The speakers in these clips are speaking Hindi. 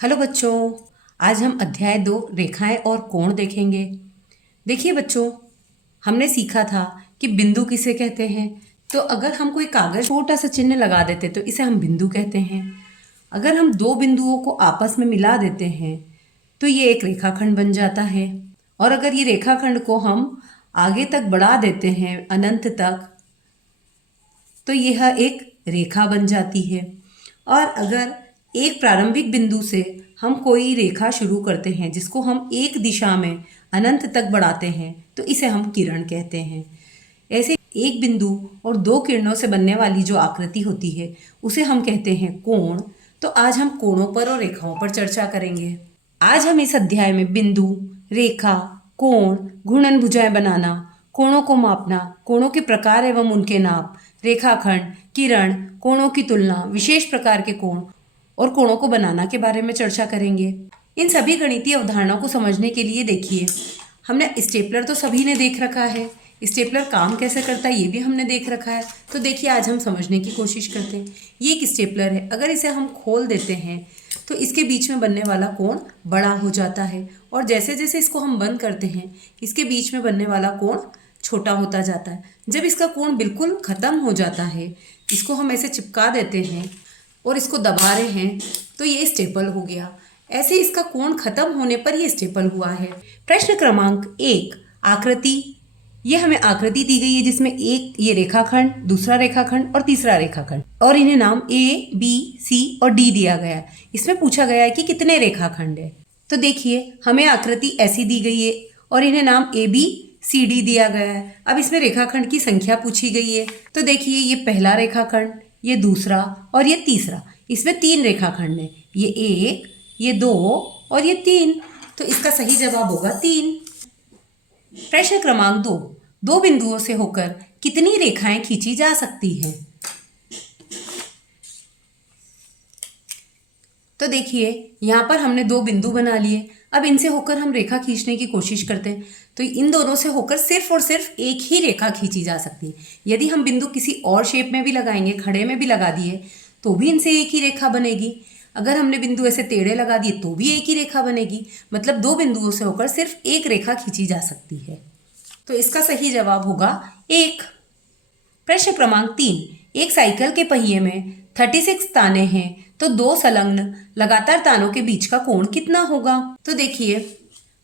हेलो बच्चों, आज हम अध्याय 2 रेखाएं और कोण देखेंगे। देखिए बच्चों, हमने सीखा था कि बिंदु किसे कहते हैं। तो अगर हम कोई कागज छोटा सा चिन्ह लगा देते तो इसे हम बिंदु कहते हैं। अगर हम दो बिंदुओं को आपस में मिला देते हैं तो ये एक रेखाखंड बन जाता है। और अगर ये रेखाखंड को हम आगे तक बढ़ा देते हैं अनंत तक तो यह एक रेखा बन जाती है। और अगर एक प्रारंभिक बिंदु से हम कोई रेखा शुरू करते हैं जिसको हम एक दिशा में अनंत तक बढ़ाते हैं तो इसे हम किरण कहते हैं। ऐसे एक बिंदु और दो किरणों से बनने वाली जो आकृति होती है उसे हम कहते हैं कोण। तो आज हम कोणों पर और रेखाओं पर चर्चा करेंगे। आज हम इस अध्याय में बिंदु, रेखा, कोण, घूर्णन भुजाएं बनाना, कोणों को मापना, कोणों के प्रकार एवं उनके नाप, रेखाखंड, किरण, कोणों की तुलना, विशेष प्रकार के कोण और कोणों को बनाना के बारे में चर्चा करेंगे। इन सभी गणितीय अवधारणाओं को समझने के लिए देखिए, हमने स्टेपलर तो सभी ने देख रखा है, स्टेपलर काम कैसे करता है ये भी हमने देख रखा है। तो देखिए आज हम समझने की कोशिश करते हैं। ये एक स्टेपलर है, अगर इसे हम खोल देते हैं तो इसके बीच में बनने वाला कोण बड़ा हो जाता है और जैसे जैसे इसको हम बंद करते हैं इसके बीच में बनने वाला कोण छोटा होता जाता है। जब इसका कोण बिल्कुल ख़त्म हो जाता है, इसको हम ऐसे चिपका देते हैं और इसको दबा रहे हैं तो ये स्टेपल हो गया। ऐसे इसका कोण खत्म होने पर ये स्टेपल हुआ है। प्रश्न क्रमांक 1, आकृति। ये हमें आकृति दी गई है जिसमें एक ये रेखाखंड, दूसरा रेखाखंड और तीसरा रेखाखंड और इन्हें नाम ए, बी, सी और डी दिया गया है। इसमें पूछा गया है कि कितने रेखाखंड है। तो देखिए हमें आकृति ऐसी दी गई है और इन्हें नाम ए, बी, सी, डी दिया गया है। अब इसमें रेखाखंड की संख्या पूछी गई है। तो देखिए ये पहला रेखाखंड, ये दूसरा और ये तीसरा। इसमें 3 रेखाखंड है, ये 1, ये 2 और ये 3। तो इसका सही जवाब होगा 3। प्रश्न क्रमांक 2, दो बिंदुओं से होकर कितनी रेखाएं खींची जा सकती हैं। तो देखिए यहाँ पर हमने 2 बिंदु बना लिए। अब इनसे होकर हम रेखा खींचने की कोशिश करते हैं तो इन दोनों से होकर सिर्फ और सिर्फ एक ही रेखा खींची जा सकती है। यदि हम बिंदु किसी और शेप में भी लगाएंगे, खड़े में भी लगा दिए तो भी इनसे एक ही रेखा बनेगी। अगर हमने बिंदु ऐसे टेढ़े लगा दिए तो भी एक ही रेखा बनेगी। मतलब 2 बिंदुओं से होकर सिर्फ एक रेखा खींची जा सकती है। तो इसका सही जवाब होगा 1। प्रश्न क्रमांक 3, एक साइकिल के पहिए में 36 ताने हैं तो 2 संलग्न लगातार तानों के बीच का कोण कितना होगा। तो देखिए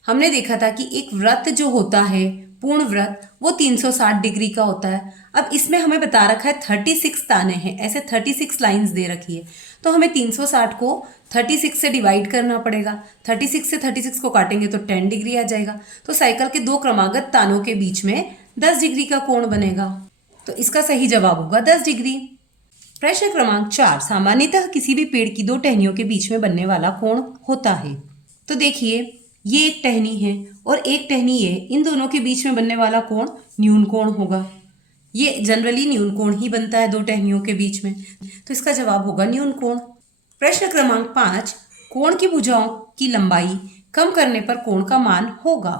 हमने देखा था कि एक वृत्त जो होता है, पूर्ण वृत्त, वो 360 डिग्री का होता है। अब इसमें हमें बता रखा है 36 ताने हैं, ऐसे 36 लाइंस दे रखी है। तो हमें 360 को 36 से डिवाइड करना पड़ेगा। 36 से 36 को काटेंगे तो 10 डिग्री आ जाएगा। तो साइकिल के 2 क्रमागत तानों के बीच में 10 डिग्री का कोण बनेगा। तो इसका सही जवाब होगा 10 डिग्री। प्रश्न क्रमांक 4, सामान्यतः किसी भी पेड़ की 2 टहनियों के बीच में बनने वाला कोण होता है। तो देखिए ये एक टहनी है और एक टहनी है, इन दोनों के बीच में बनने वाला कोण न्यून कोण होगा। ये जनरली न्यून कोण ही बनता है 2 टहनियों के बीच में। तो इसका जवाब होगा न्यून कोण। प्रश्न क्रमांक 5, कोण की भुजाओं की लंबाई कम करने पर कोण का मान होगा।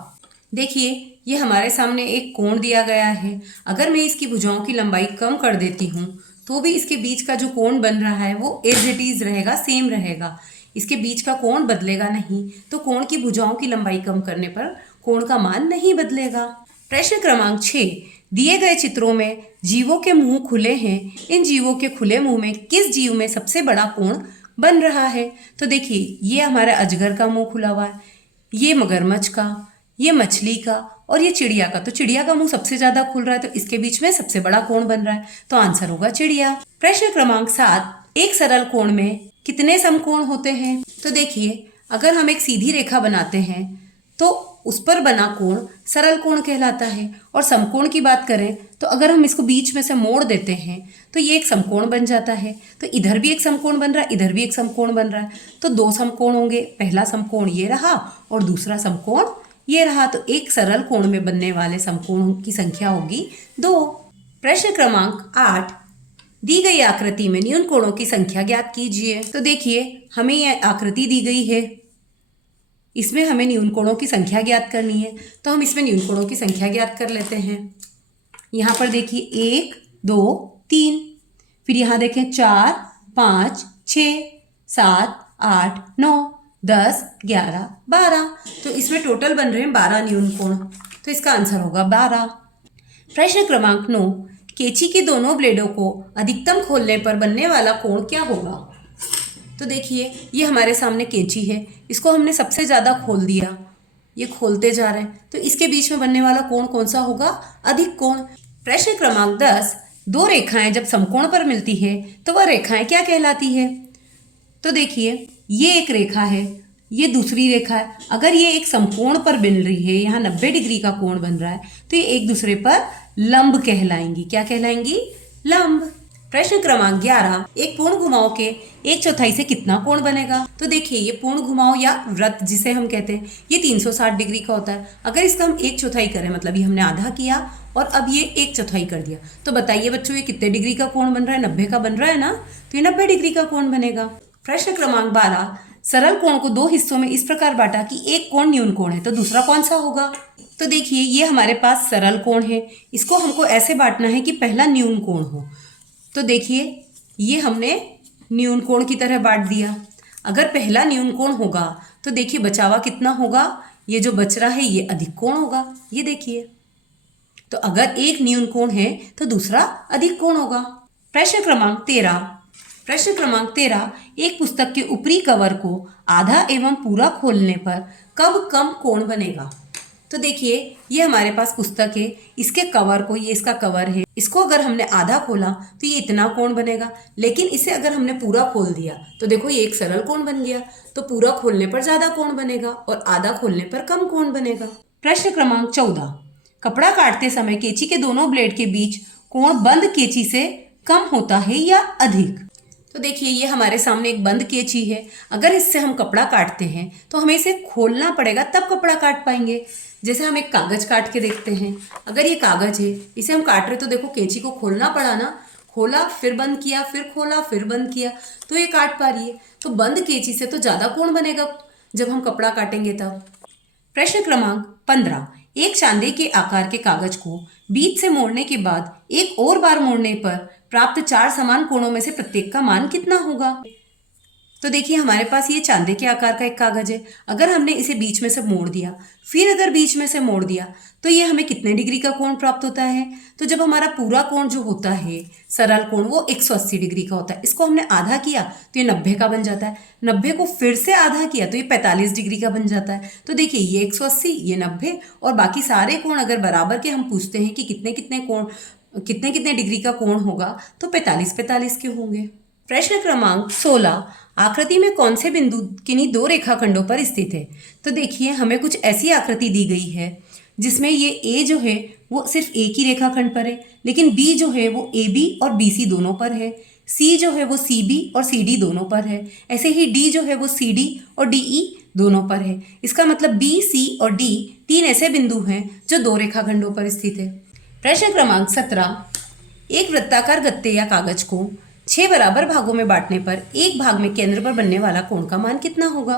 देखिए ये हमारे सामने एक कोण दिया गया है। अगर मैं इसकी भुजाओं की लंबाई कम कर देती हूँ तो भी इसके बीच का जो कोण बन रहा है वो एज इट इज रहेगा, सेम रहेगा। इसके बीच का कोण बदलेगा नहीं। तो कोण की भुजाओं की लंबाई कम करने पर कोण का मान नहीं बदलेगा। प्रश्न क्रमांक 6, दिए गए चित्रों में जीवों के मुंह खुले हैं। इन जीवों के खुले मुंह में किस जीव में सबसे बड़ा कोण बन रहा है। तो देखिए ये हमारे अजगर का मुंह खुला हुआ है, ये मगरमच्छ का, ये मछली का और ये चिड़िया का। तो चिड़िया का मुंह सबसे ज्यादा खुल रहा है तो इसके बीच में सबसे बड़ा कोण बन रहा है। तो आंसर होगा चिड़िया। प्रश्न क्रमांक 7, एक सरल कोण में कितने समकोण होते हैं। तो देखिए अगर हम एक सीधी रेखा बनाते हैं तो उस पर बना कोण सरल कोण कहलाता है। और समकोण की बात करें तो अगर हम इसको बीच में से मोड़ देते हैं तो ये एक समकोण बन जाता है। तो इधर भी एक समकोण बन रहा है, इधर भी एक समकोण बन रहा है। तो 2 समकोण होंगे, पहला समकोण ये रहा और दूसरा समकोण ये रहा। तो एक सरल कोण में बनने वाले समकोणों की संख्या होगी 2। प्रश्न क्रमांक 8, दी गई आकृति में न्यून कोणों की संख्या ज्ञात कीजिए। तो देखिए हमें यह आकृति दी गई है, इसमें हमें न्यून कोणों की संख्या ज्ञात करनी है। तो हम इसमें न्यून कोणों की संख्या ज्ञात कर लेते हैं। यहाँ पर देखिए 1, 2, 3, फिर यहाँ देखें 4, 5, 6, 7, 8, 9, 10, 11, 12। तो इसमें टोटल बन रहे हैं 12 न्यून कोण, तो इसका आंसर होगा 12। प्रश्न क्रमांक 9, कैंची के दोनों ब्लेडों को अधिकतम खोलने पर बनने वाला कोण क्या होगा? तो देखिए ये हमारे सामने कैंची है, इसको हमने सबसे ज़्यादा खोल दिया, ये खोलते जा रहे हैं, तो इसके बीच में बनने वाला कोण कौन सा होगा? अधिक कोण। प्रश्न क्रमांक 10, दो रेखाएं जब समकोण पर मिलती है तो वह रेखाएं क्या कहलाती है? तो देखिए ये एक रेखा है, ये दूसरी रेखा है, अगर ये एक समकोण पर बन रही है, यहाँ 90 डिग्री का कोण बन रहा है, तो ये एक दूसरे पर लंब कहलाएंगी। क्या कहलाएंगी? लंब। प्रश्न क्रमांक 11, एक पूर्ण घुमाव के 1/4 से कितना कोण बनेगा? तो देखिए ये पूर्ण घुमाव या वृत्त जिसे हम कहते हैं, ये 360 डिग्री का होता है। अगर इसका हम 1/4 करें, मतलब ये हमने आधा किया और अब ये 1/4 कर दिया, तो बताइए बच्चों ये कितने डिग्री का कोण बन रहा है? 90 का बन रहा है ना, तो ये 90 डिग्री का कोण बनेगा। प्रश्न क्रमांक 12, सरल कोण को दो हिस्सों में इस प्रकार बांटा कि एक कोण न्यून कोण है, तो दूसरा कौन सा होगा? तो देखिए ये हमारे पास सरल कोण है, इसको हमको ऐसे बांटना है कि पहला न्यून कोण हो। तो देखिए ये हमने न्यून कोण की तरह बांट दिया। अगर पहला न्यून कोण होगा तो देखिए बचावा कितना होगा? ये जो बच रहा है ये अधिक कोण होगा, ये देखिए। तो अगर एक न्यून कोण है तो दूसरा अधिक कोण होगा। प्रश्न क्रमांक 13, एक पुस्तक के ऊपरी कवर को आधा एवं पूरा खोलने पर कब कम कोण बनेगा? तो देखिए ये हमारे पास पुस्तक है, इसके कवर को, ये इसका कवर है, इसको अगर हमने आधा खोला तो ये इतना कोण बनेगा, लेकिन इसे अगर हमने पूरा खोल दिया तो देखो ये एक सरल कोण बन गया। तो पूरा खोलने पर ज़्यादा कोण बनेगा और आधा खोलने पर कम कोण बनेगा। प्रश्न क्रमांक 14, कपड़ा काटते समय कैंची के दोनों ब्लेड के बीच कोण बंद कैंची से कम होता है या अधिक? तो देखिए ये हमारे सामने एक बंद कैंची है, अगर इससे हम कपड़ा काटते हैं तो हमें इसे खोलना पड़ेगा तब कपड़ा काट पाएंगे। जैसे हम एक कागज काट के देखते हैं, अगर ये कागज है, इसे हम काट रहे तो देखो कैंची को खोलना पड़ा ना, खोला फिर बंद किया, फिर खोला फिर बंद किया, तो ये काट पा रही है। तो बंद कैंची से तो ज़्यादा कोण बनेगा जब हम कपड़ा काटेंगे तब। प्रश्न क्रमांक 15, एक चांदी के आकार के कागज को बीच से मोड़ने के बाद एक और बार मोड़ने पर प्राप्त 4 समान कोणों में से प्रत्येक का मान कितना होगा? तो देखिए हमारे पास ये चांदी के आकार का एक कागज है, अगर हमने इसे बीच में से मोड़ दिया, फिर अगर बीच में से मोड़ दिया, तो ये हमें कितने डिग्री का कोण प्राप्त होता है? तो जब हमारा पूरा कोण जो होता है सरल कोण वो 180 डिग्री का होता है, इसको हमने आधा किया तो ये 90 का बन जाता है, 90 को फिर से आधा किया तो ये 45 डिग्री का बन जाता है। तो देखिए ये 180, ये 90 और बाकी सारे कोण अगर बराबर के हम पूछते हैं कि कितने कितने डिग्री का कोण होगा, तो 45 के होंगे। प्रश्न क्रमांक 16, आकृति में कौन से बिंदु किन्हीं दो रेखाखंडों पर स्थित है? तो देखिए हमें कुछ ऐसी आकृति दी गई है जिसमें ये ए जो है वो सिर्फ एक ही रेखाखंड पर है, लेकिन बी जो है वो ए बी और बी सी दोनों पर है, सी जो है वो सी बी और सी डी दोनों पर है, ऐसे ही डी जो है वो सी डी और डी ई दोनों पर है। इसका मतलब बी सी और डी 3 ऐसे बिंदु हैं जो दो रेखाखंडों पर स्थित है। प्रश्न क्रमांक 17, एक वृत्ताकार गत्ते या कागज को 6 बराबर भागों में बांटने पर एक भाग में केंद्र पर बनने वाला कोण का मान कितना होगा?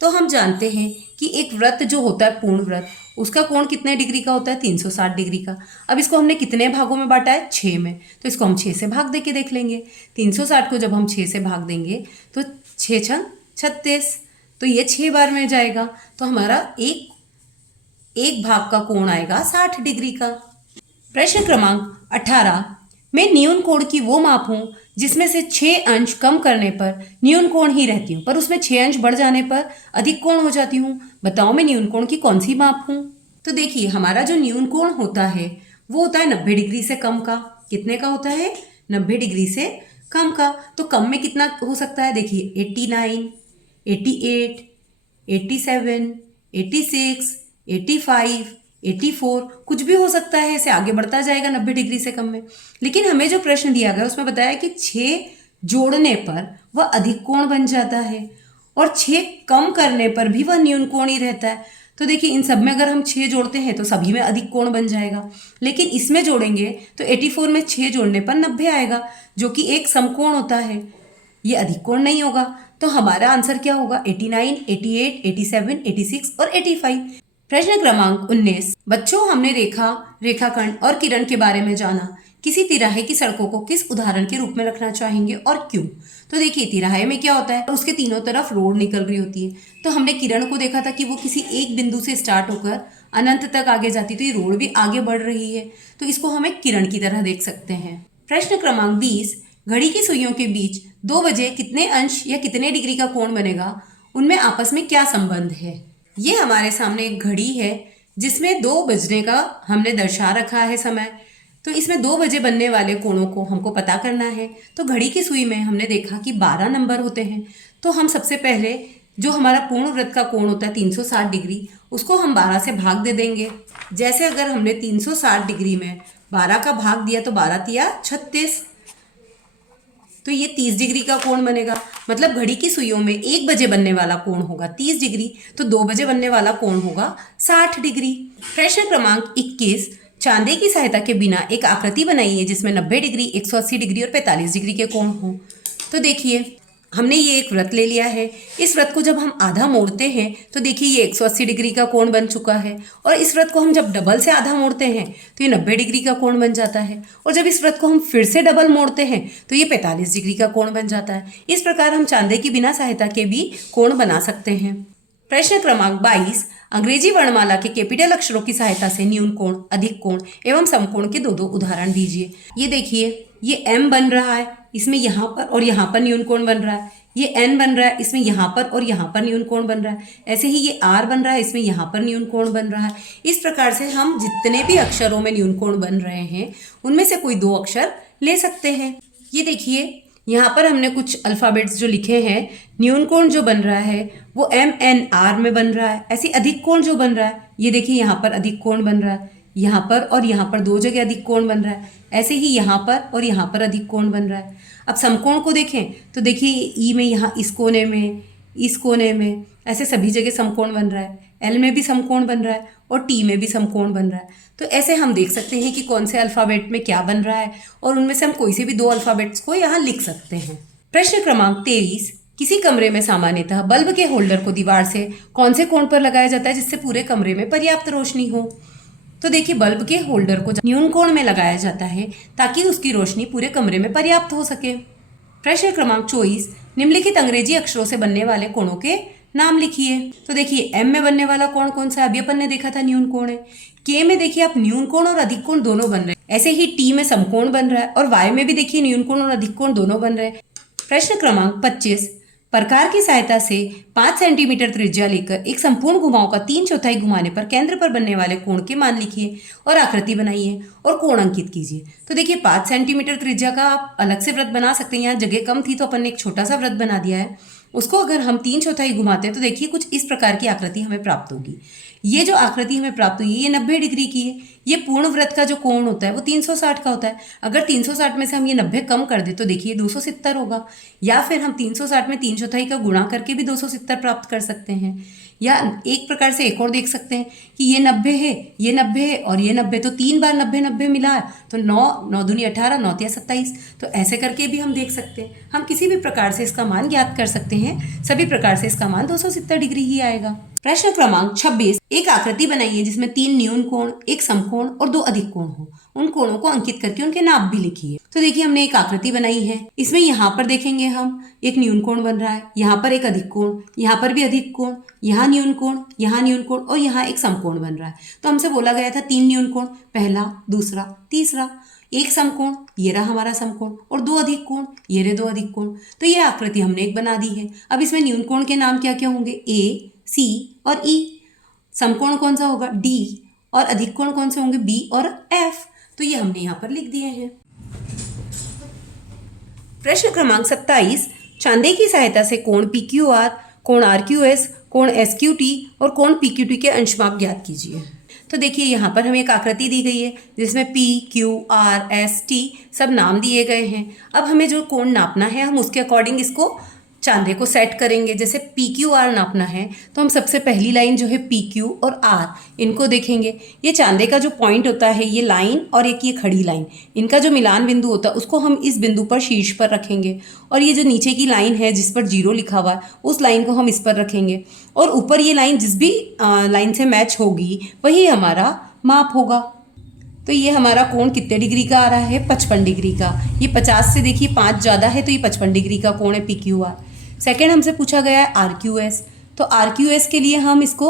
तो हम जानते हैं कि एक वृत्त जो होता है पूर्ण वृत्त, उसका कोण कितने डिग्री का होता है? 360 डिग्री का। अब इसको हमने कितने भागों में बांटा है? 6 में, तो इसको हम 6 से भाग दे के देख लेंगे। 360 को जब हम 6 से भाग देंगे तो 6 छंग 36, तो ये 6 बार में जाएगा, तो हमारा एक भाग का कोण आएगा 60 डिग्री का। प्रश्न क्रमांक 18, मैं न्यून कोण की वो माप हूँ जिसमें से 6 अंश कम करने पर न्यून कोण ही रहती हूँ, पर उसमें 6 अंश बढ़ जाने पर अधिक कोण हो जाती हूँ। बताओ मैं न्यून कोण की कौन सी माप हूँ? तो देखिए हमारा जो न्यून कोण होता है वो होता है 90 डिग्री से कम का। कितने का होता है? 90 डिग्री से कम का। तो कम में कितना हो सकता है? देखिए 89, 88, 87, 86, 85, 84, कुछ भी हो सकता है, इसे आगे बढ़ता जाएगा 90 डिग्री से कम में। लेकिन हमें जो प्रश्न दिया गया उसमें बताया कि 6 जोड़ने पर वह अधिक कोण बन जाता है और 6 कम करने पर भी वह न्यून कोण ही रहता है। तो देखिए इन सब में अगर हम 6 जोड़ते हैं तो सभी में अधिक कोण बन जाएगा, लेकिन इसमें जोड़ेंगे तो 84 में 6 जोड़ने पर 90 आएगा, जो कि एक समकोण होता है, ये अधिक कोण नहीं होगा। तो हमारा आंसर क्या होगा? 89, 88, 87, 86 और 85। प्रश्न क्रमांक 19, बच्चों हमने रेखा, रेखाखंड और किरण के बारे में जाना किसी तिराहे की सड़कों को किस उदाहरण के रूप में रखना चाहेंगे और क्यों? तो देखिए, तिराहे में क्या होता है, उसके तीनों तरफ रोड निकल रही होती है। तो हमने किरण को देखा था कि वो किसी एक बिंदु से स्टार्ट होकर अनंत तक आगे जाती, तो ये रोड भी आगे बढ़ रही है, तो इसको हम एक किरण की तरह देख सकते हैं। प्रश्न क्रमांक 20, घड़ी की सुइयों के बीच 2 बजे कितने अंश या कितने डिग्री का कोण बनेगा, उनमें आपस में क्या संबंध है? ये हमारे सामने एक घड़ी है जिसमें 2 बजने का हमने दर्शा रखा है समय। तो इसमें 2 बजे बनने वाले कोणों को हमको पता करना है। तो घड़ी की सुई में हमने देखा कि 12 नंबर होते हैं। तो हम सबसे पहले जो हमारा पूर्ण वृत्त का कोण होता है 360 डिग्री, उसको हम 12 से भाग दे देंगे। जैसे अगर हमने 360 डिग्री में 12 का भाग दिया तो 12 तिया 36, तो ये 30 डिग्री का कोण बनेगा। मतलब घड़ी की सुइयों में 1 बजे बनने वाला कोण होगा 30 डिग्री, तो 2 बजे बनने वाला कोण होगा 60 डिग्री। प्रश्न क्रमांक 21, चांदे की सहायता के बिना एक आकृति बनाई है जिसमें 90 डिग्री, 180 डिग्री और 45 डिग्री के कोण हों। तो देखिए, हमने ये एक वृत्त ले लिया है। इस वृत्त को जब हम आधा मोड़ते हैं तो देखिए ये 180 डिग्री का कोण बन चुका है, और इस वृत्त को हम जब डबल से आधा मोड़ते हैं तो ये 90 डिग्री का कोण बन जाता है, और जब इस वृत्त को हम फिर से डबल मोड़ते हैं तो ये 45 डिग्री का कोण बन जाता है। इस प्रकार हम चांदे की बिना सहायता के भी कोण बना सकते हैं। प्रश्न क्रमांक 22, अंग्रेजी वर्णमाला के कैपिटल अक्षरों की सहायता से न्यून कोण, अधिक कोण एवं समकोण के 2 उदाहरण दीजिए। ये देखिए, ये M बन रहा है, इसमें यहाँ पर और यहाँ पर न्यून कोण बन रहा है। ये N बन रहा है, इसमें यहाँ पर और यहाँ पर न्यून कोण बन रहा है। ऐसे ही ये R बन रहा है, इसमें यहाँ पर न्यून कोण बन रहा है। इस प्रकार से हम जितने भी अक्षरों में न्यून कोण बन रहे हैं उनमें से कोई 2 अक्षर ले सकते हैं। ये देखिए, यहाँ पर हमने कुछ अल्फ़ाबेट्स जो लिखे हैं। न्यून कोण जो बन रहा है वो MNR में बन रहा है। ऐसे अधिक कोण जो बन रहा है, ये देखिए यहाँ पर अधिक कोण बन रहा है, यहाँ पर और यहाँ पर 2 जगह अधिक कोण बन रहा है। ऐसे ही यहाँ पर और यहाँ पर अधिक कोण बन रहा है। अब समकोण को देखें तो देखिए ई में यहाँ इस कोने में ऐसे सभी जगह समकोण बन रहा है। एल में भी समकोण बन रहा है और टी में भी समकोण बन रहा है। तो ऐसे हम देख सकते हैं कि कौन से अल्फ़ाबेट में क्या बन रहा है, और उनमें से हम कोई से भी 2 अल्फ़ाबेट्स को यहाँ लिख सकते हैं। प्रश्न क्रमांक 23, किसी कमरे में सामान्यतः बल्ब के होल्डर को दीवार से कौन से कोण पर लगाया जाता है जिससे पूरे कमरे में पर्याप्त रोशनी हो? तो देखिए, बल्ब के होल्डर को न्यून कोण में लगाया जाता है ताकि उसकी रोशनी पूरे कमरे में पर्याप्त हो सके। प्रश्न क्रमांक 24, निम्नलिखित अंग्रेजी अक्षरों से बनने वाले कोणों के नाम लिखिए। तो देखिए, M में बनने वाला कोण कौन सा है? अभी अपन ने देखा था न्यून कोण है। K में देखिए आप न्यून कोण और अधिक कोण दोनों बन रहे हैं। ऐसे ही T में समकोण बन रहा है, और Y में भी देखिए न्यून कोण और अधिक कोण दोनों बन रहे हैं। प्रश्न क्रमांक 25, प्रकार की सहायता से 5 सेंटीमीटर त्रिज्या लेकर एक संपूर्ण घुमाव का 3/4 घुमाने पर केंद्र पर बनने वाले कोण के मान लिखिए और आकृति बनाइए और कोण अंकित कीजिए। तो देखिए, 5 सेंटीमीटर त्रिज्या का आप अलग से वृत्त बना सकते हैं। यहाँ जगह कम थी तो अपन ने एक छोटा सा वृत्त बना दिया है। उसको अगर हम 3/4 घुमाते हैं तो देखिए कुछ इस प्रकार की आकृति हमें प्राप्त होगी। ये जो आकृति हमें प्राप्त हुई है ये 90 डिग्री की है। ये पूर्ण वृत्त का जो कोण होता है वो 360 का होता है। अगर 360 में से हम ये 90 कम कर दे तो देखिए 270 होगा, या फिर हम 360 में 3/4 का गुणा करके भी 270 प्राप्त कर सकते हैं। या एक प्रकार से एक और देख सकते हैं कि ये 90 है, ये 90 है और ये 90, तो 3 बार 90 मिला है तो 9 दूनी 18, 9 तिया 27। तो ऐसे करके भी हम देख सकते हैं। हम किसी भी प्रकार से इसका मान ज्ञात कर सकते हैं। सभी प्रकार से इसका मान 270 डिग्री ही आएगा। प्रश्न क्रमांक 26, एक आकृति बनाइए जिसमें 3 न्यून कोण, एक समकोण और 2 अधिक कोण हो। उन कोणों को अंकित करके उनके नाप भी लिखिए। तो देखिए, हमने एक आकृति बनाई है। इसमें यहाँ पर देखेंगे हम एक न्यून कोण बन रहा है, यहाँ पर एक अधिक कोण, यहाँ पर भी अधिक कोण, यहाँ न्यून कोण, यहाँ न्यून कोण और यहाँ एक समकोण बन रहा है। तो हमसे बोला गया था 3 न्यून कोण, पहला, दूसरा, तीसरा, एक समकोण, ये रहा हमारा समकोण, और 2 अधिक कोण, ये रहे 2 अधिक कोण। तो ये आकृति हमने एक बना दी है। अब इसमें न्यून कोण के नाम क्या क्या होंगे? A, C और E। समकोण कौन सा होगा? D। और अधिक कोण कौन से होंगे? B और F। तो ये हमने यहाँ पर लिख दिए हैं। प्रश्न क्रमांक 27, चांदे की सहायता से कोण PQR, कोण RQS, कोण SQT और कोण PQT के अंशमाप ज्ञात कीजिए। तो देखिए, यहाँ पर हमें एक आकृति दी गई है जिसमें P, Q, R, S, T सब नाम दिए गए हैं। अब हमें जो कोण नापना है हम उसके अकॉर्डिंग इसको चांदे को सेट करेंगे। जैसे PQR नापना है तो हम सबसे पहली लाइन जो है PQ और R, इनको देखेंगे। ये चांदे का जो पॉइंट होता है, ये लाइन और एक ये खड़ी लाइन, इनका जो मिलान बिंदु होता है उसको हम इस बिंदु पर शीर्ष पर रखेंगे, और ये जो नीचे की लाइन है जिस पर 0 लिखा हुआ है उस लाइन को हम इस पर रखेंगे, और ऊपर ये लाइन जिस भी लाइन से मैच होगी वही हमारा माप होगा। तो ये हमारा कोण कितने डिग्री का आ रहा है, 55 डिग्री का। ये 50 से देखिए 5 ज़्यादा है, तो ये 55 डिग्री का कोण है PQR। सेकेंड हमसे पूछा गया है RQS। तो RQS के लिए हम इसको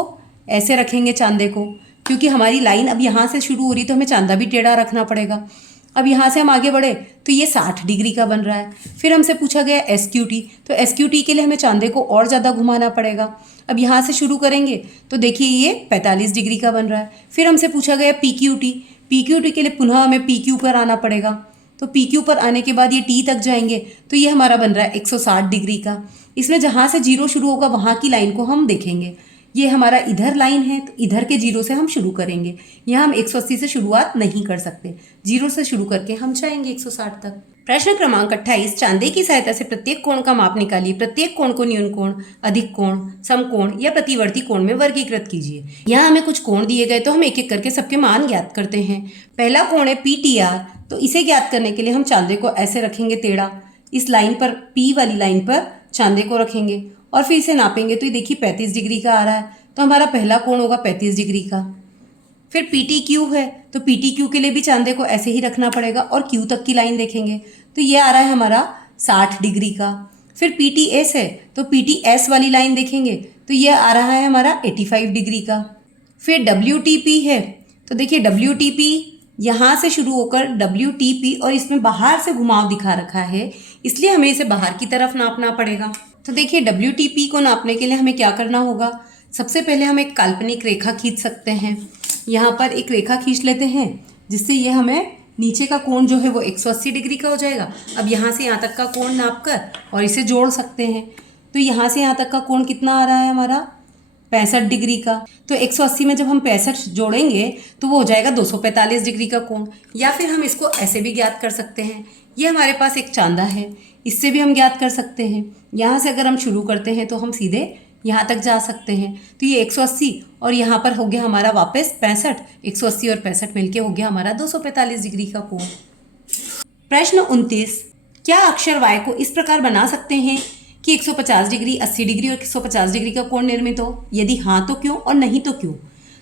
ऐसे रखेंगे चांदे को, क्योंकि हमारी लाइन अब यहाँ से शुरू हो रही, तो हमें चांदा भी टेढ़ा रखना पड़ेगा। अब यहाँ से हम आगे बढ़े तो ये 60 डिग्री का बन रहा है। फिर हमसे पूछा गया SQT। तो SQT के लिए हमें चांदे को और ज़्यादा घुमाना पड़ेगा। अब यहाँ से शुरू करेंगे तो देखिए ये 45 डिग्री का बन रहा है। फिर हमसे पूछा गया PQT। PQT के लिए पुनः हमें PQ पर आना पड़ेगा। तो PQ पर आने के बाद ये T तक जाएंगे, तो ये हमारा बन रहा है 160 डिग्री का। इसमें जहाँ से जीरो शुरू होगा वहाँ की लाइन को हम देखेंगे। ये हमारा इधर लाइन है, तो इधर के जीरो से हम शुरू करेंगे। यहाँ हम 180 से शुरुआत नहीं कर सकते, जीरो से शुरू करके हम जाएंगे 160 तक। प्रश्न क्रमांक 28, चांदे की सहायता से प्रत्येक कोण का माप निकालिए। प्रत्येक कोण को न्यून कोण, अधिक कोण, समकोण या प्रतिवर्ती कोण में वर्गीकृत कीजिए। यहाँ हमें कुछ कोण दिए गए, तो हम एक एक करके सबके मान ज्ञात करते हैं। पहला कोण है PTR। तो इसे ज्ञात करने के लिए हम चांदे को ऐसे रखेंगे टेढ़ा, इस लाइन पर, P वाली लाइन पर चांदे को रखेंगे और फिर इसे नापेंगे। तो ये देखिए 35 डिग्री का आ रहा है, तो हमारा पहला कोण होगा 35 डिग्री का। फिर PTQ है, तो PTQ के लिए भी चांदे को ऐसे ही रखना पड़ेगा और Q तक की लाइन देखेंगे, तो ये आ रहा है हमारा 60 डिग्री का। फिर PTS है, तो PTS वाली लाइन देखेंगे, तो ये आ रहा है हमारा 85 डिग्री का। फिर WTP है, तो देखिए WTP यहाँ से शुरू होकर WTP और इसमें बाहर से घुमाव दिखा रखा है, इसलिए हमें इसे बाहर की तरफ नापना पड़ेगा। तो देखिए WTP को नापने के लिए हमें क्या करना होगा। सबसे पहले हम एक काल्पनिक रेखा खींच सकते हैं। यहाँ पर एक रेखा खींच लेते हैं, जिससे ये हमें नीचे का कोण जो है वो 180 डिग्री का हो जाएगा। अब यहाँ से यहाँ तक का कोण नापकर और इसे जोड़ सकते हैं। तो यहाँ से यहाँ तक का कोण कितना आ रहा है हमारा, 65 डिग्री का। तो 180 में जब हम 65 जोड़ेंगे तो वो हो जाएगा 245 डिग्री का कोण। या फिर हम इसको ऐसे भी ज्ञात कर सकते हैं। ये हमारे पास एक चांदा है, इससे भी हम ज्ञात कर सकते हैं। यहाँ से अगर हम शुरू करते हैं तो हम सीधे यहाँ तक जा सकते हैं। तो ये 180 और यहाँ पर हो गया हमारा वापस 65। 180 और 65 मिलके हो गया हमारा 245 डिग्री का कोण। प्रश्न 29, क्या अक्षर Y को इस प्रकार बना सकते हैं कि 150 डिग्री, 80 डिग्री और 150 डिग्री का कोण निर्मित हो? यदि हाँ तो क्यों और नहीं तो क्यों?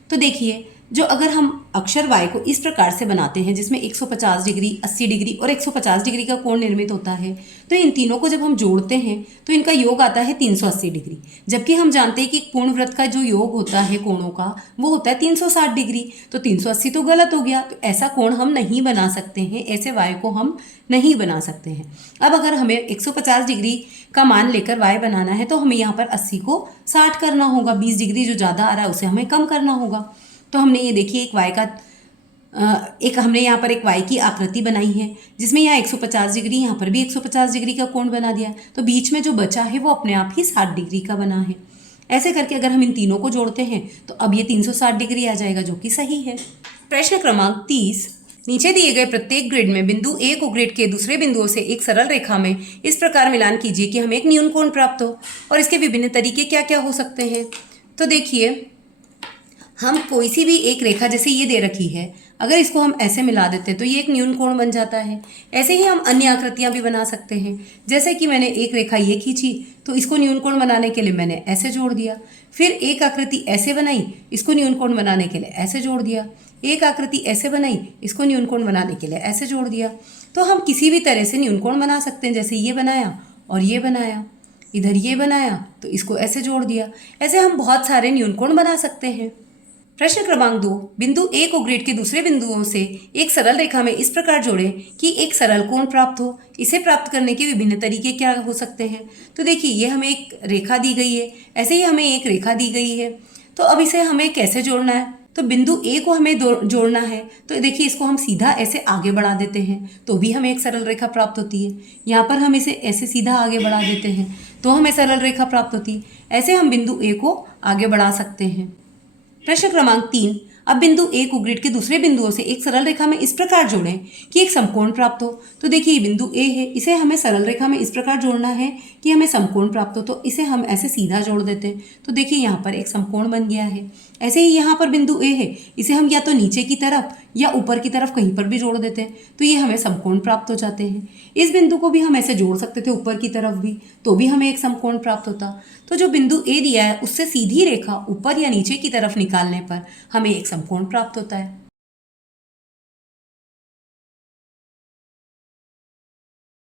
तो देखिए, जो अगर हम अक्षर Y को इस प्रकार से बनाते हैं जिसमें 150 डिग्री, 80 डिग्री और 150 डिग्री का कोण निर्मित होता है, तो इन तीनों को जब हम जोड़ते हैं तो इनका योग आता है 380 डिग्री। जबकि हम जानते हैं कि पूर्ण वृत्त का जो योग होता है कोणों का वो होता है 360 डिग्री। तो 380 तो गलत हो गया, तो ऐसा कोण हम नहीं बना सकते हैं, ऐसे Y को हम नहीं बना सकते हैं। अब अगर हमें 150 डिग्री का मान लेकर Y बनाना है तो हमें यहाँ पर 80 को 60 करना होगा। 20 डिग्री जो ज़्यादा आ रहा है उसे हमें कम करना होगा। तो हमने ये देखिए हमने यहाँ पर एक Y की आकृति बनाई है, जिसमें यहाँ 150 डिग्री, यहाँ पर भी 150 डिग्री का कोण बना दिया। तो बीच में जो बचा है वो अपने आप ही 60 डिग्री का बना है। ऐसे करके अगर हम इन तीनों को जोड़ते हैं तो अब ये 360 डिग्री आ जाएगा, जो कि सही है। प्रश्न क्रमांक 30, नीचे दिए गए प्रत्येक ग्रिड में बिंदु A को ग्रिड के दूसरे बिंदुओं से एक सरल रेखा में इस प्रकार मिलान कीजिए कि हमें एक न्यून कोण प्राप्त हो। और इसके विभिन्न तरीके क्या क्या हो सकते हैं। तो देखिए, हम कोई सी भी एक रेखा जैसे ये दे रखी है, अगर इसको हम ऐसे मिला देते हैं तो ये एक न्यून कोण बन जाता है। ऐसे ही हम अन्य आकृतियां भी बना सकते हैं। जैसे कि मैंने एक रेखा ये खींची तो इसको न्यून कोण बनाने के लिए मैंने ऐसे जोड़ दिया। फिर एक आकृति ऐसे बनाई, इसको न्यून कोण बनाने के लिए ऐसे जोड़ दिया। एक आकृति ऐसे बनाई, इसको न्यून कोण बनाने के लिए ऐसे जोड़ दिया। तो हम किसी भी तरह से न्यून कोण बना सकते हैं। जैसे ये बनाया और ये बनाया, इधर ये बनाया तो इसको ऐसे जोड़ दिया। ऐसे हम बहुत सारे न्यून कोण बना सकते हैं। प्रश्न क्रमांक 2, बिंदु A को ग्रिड के दूसरे बिंदुओं से एक सरल रेखा में इस प्रकार जोड़ें कि एक सरल कोण प्राप्त हो। इसे प्राप्त करने के विभिन्न तरीके क्या हो सकते हैं। तो देखिए, ये हमें एक रेखा दी गई है, ऐसे ही हमें एक रेखा दी गई है। तो अब इसे हमें कैसे जोड़ना है। तो बिंदु A को हमें जोड़ना है, तो देखिए इसको हम सीधा ऐसे आगे बढ़ा देते हैं तो भी हमें एक सरल रेखा प्राप्त होती है। यहाँ पर हम इसे ऐसे सीधा आगे बढ़ा देते हैं तो हमें सरल रेखा प्राप्त होती है। ऐसे हम बिंदु A को आगे बढ़ा सकते हैं। प्रश्न क्रमांक 3, अब बिंदु A को ग्रिड के दूसरे बिंदुओं से एक सरल रेखा में इस प्रकार जोड़ें कि एक समकोण प्राप्त हो। तो देखिए, ये बिंदु A है, इसे हमें सरल रेखा में इस प्रकार जोड़ना है कि हमें समकोण प्राप्त हो। तो इसे हम ऐसे सीधा जोड़ देते हैं तो देखिए यहाँ पर एक समकोण बन गया है। ऐसे ही यहाँ पर बिंदु A है, इसे हम या तो नीचे की तरफ या ऊपर की तरफ कहीं पर भी जोड़ देते हैं तो ये हमें समकोण प्राप्त हो जाते हैं। इस बिंदु को भी हम ऐसे जोड़ सकते थे ऊपर की तरफ भी, तो भी हमें एक समकोण प्राप्त होता। तो जो बिंदु A दिया है उससे सीधी रेखा ऊपर या नीचे की तरफ निकालने पर हमें एक समकोण प्राप्त होता है।